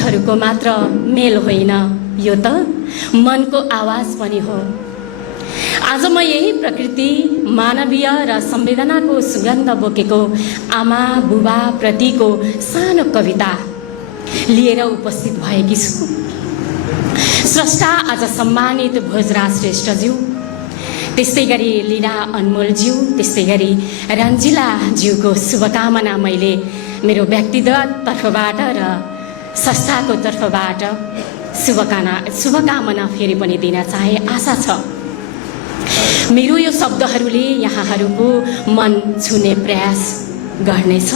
शब्दहरूको मात्र मेल होइन, यो त मनको आवाज पनि हो। आज म यही प्रकृति, मानवीय र संवेदनाको सुगन्ध बोकेको आमा बुबा प्रतिको सानो कविता लिएर उपस्थित भएकी छु। स्रष्टा आज सम्मानित भोजराज श्रेष्ठज्यू, त्यस्तै गरी लीला अनमोलज्यू, त्यस्तै गरी रन्जिलाज्यूको शुभकामना मैले मेरो व्यक्तिगत तर्फबाट र संस्थाको तर्फबाट शुभकामना फेरि पनि दिन चाहे। आशा छ मेरो यो शब्दहरूले यहाँहरूको मन छुने प्रयास गर्नेछ।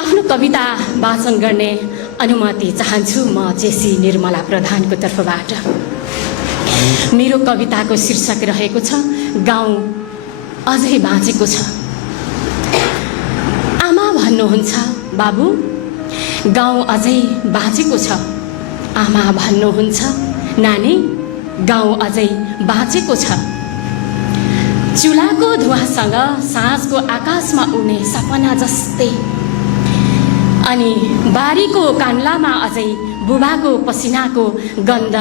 आफ्नो कविता वाचन गर्ने अनुमति चाहन्छु म जेसी निर्मला प्रधानको तर्फबाट। मेरो कविताको शीर्षक रहेको छ गाउँ अझै बाँचेको छ। आमा भन्नुहुन्छ बाबु गाउँ अझै बाँचेको छ। आमा भन्नुहुन्छ नानी गाउँ अझै बाँचेको छ। चुलाको धुवासँग साँझको आकाशमा उड्ने सपना जस्तै, अनि बारीको कान्लामा अझै बुबाको पसिनाको गन्ध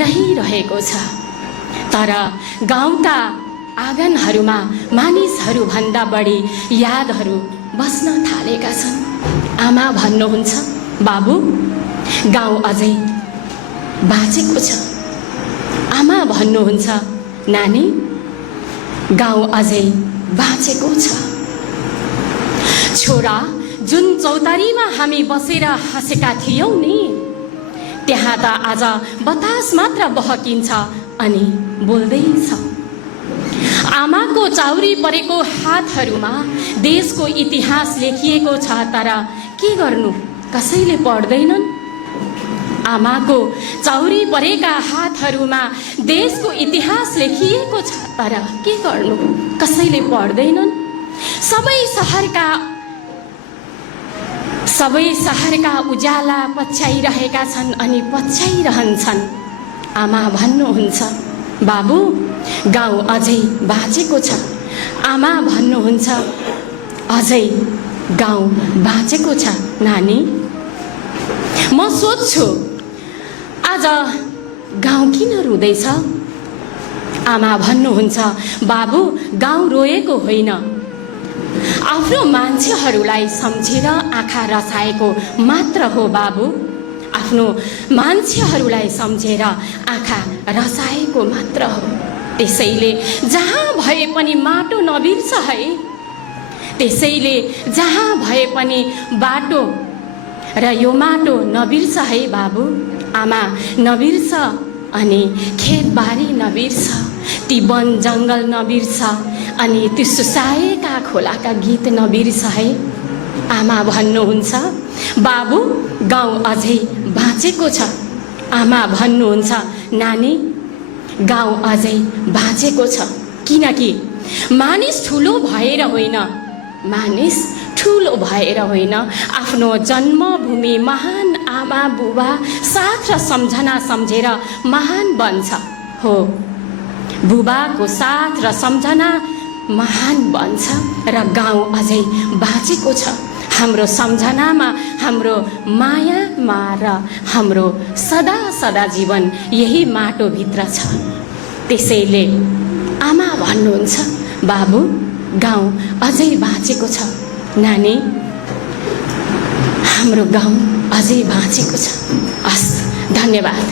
रहिरहेको छ। तर गाउँका आँगनहरूमा मानिसहरूभन्दा बढी यादहरू बस्न थालेका छन्। आमा भन्नुहुन्छ बाबु गाउँ अझै बाँचेको छ। आमा भन्नुहुन्छ नानी गाउँ अझै बाँचेको छ। छोरा, जुन चौतारीमा हामी बसेर हाँसेका थियौँ नि, त्यहाँ त आज बतास मात्र बहकिन्छ अनि बोल्दैछ। आमाको चाउरी परेको हातहरूमा देशको इतिहास लेखिएको छ, तर के गर्नु कसैले पढ्दैनन्। आमाको चाउरी परेका हातहरूमा देशको इतिहास लेखिएको छ, तर के गर्नु कसैले पढ्दैनन्। सबै शहरका उज्याला पछ्याइरहेका छन् अनि पछ्याइरहन्छन्। आमा भन्नुहुन्छ बाबु गाउँ अझै बाँचेको छ। आमा भन्नुहुन्छ अझै गाउँ बाँचेको छ नानी। म सोध्छु आज गाउँ किन रुँदैछ। आमा भन्नुहुन्छ बाबु गाउँ रोएको होइन, आफ्नो मान्छेहरूलाई सम्झेर आँखा रसाएको मात्र हो बाबु। आफ्नो मान्छेहरूलाई सम्झेर आँखा रसाएको मात्र हो। त्यसैले जहाँ भए पनि माटो नबिर्छ है। त्यसैले जहाँ भए पनि बाटो र यो माटो नबिर्छ है बाबु। आमा नबिर्छ अनि खेतबारी नबिर्छ, ती वन जङ्गल नबिर्छ अनि ती सुसाएका खोलाका गीत नबिर्छ है। आमा भन्नुहुन्छ बाबु गाउँ अझै बाँचेको छ। आमा भन्नुहुन्छ नानी गाउँ अझै बाँचेको छ। किनकि मानिस ठुलो भएर होइन, आफ्नो जन्मभूमि महान आमा बुबा साथ र सम्झना सम्झेर महान बन्छ हो। बुबाको साथ र सम्झना महान बन्छ र गाउँ अझै बाँचेको छ। हाम्रो सम्झनामा, हाम्रो मायामा र हाम्रो सदा सदा जीवन यही माटोभित्र छ। त्यसैले आमा भन्नुहुन्छ बाबु गाउँ अझै बाँचेको छ नानी। हाम्रो गाउँ अझै बाँचेको छ। हस्, धन्यवाद।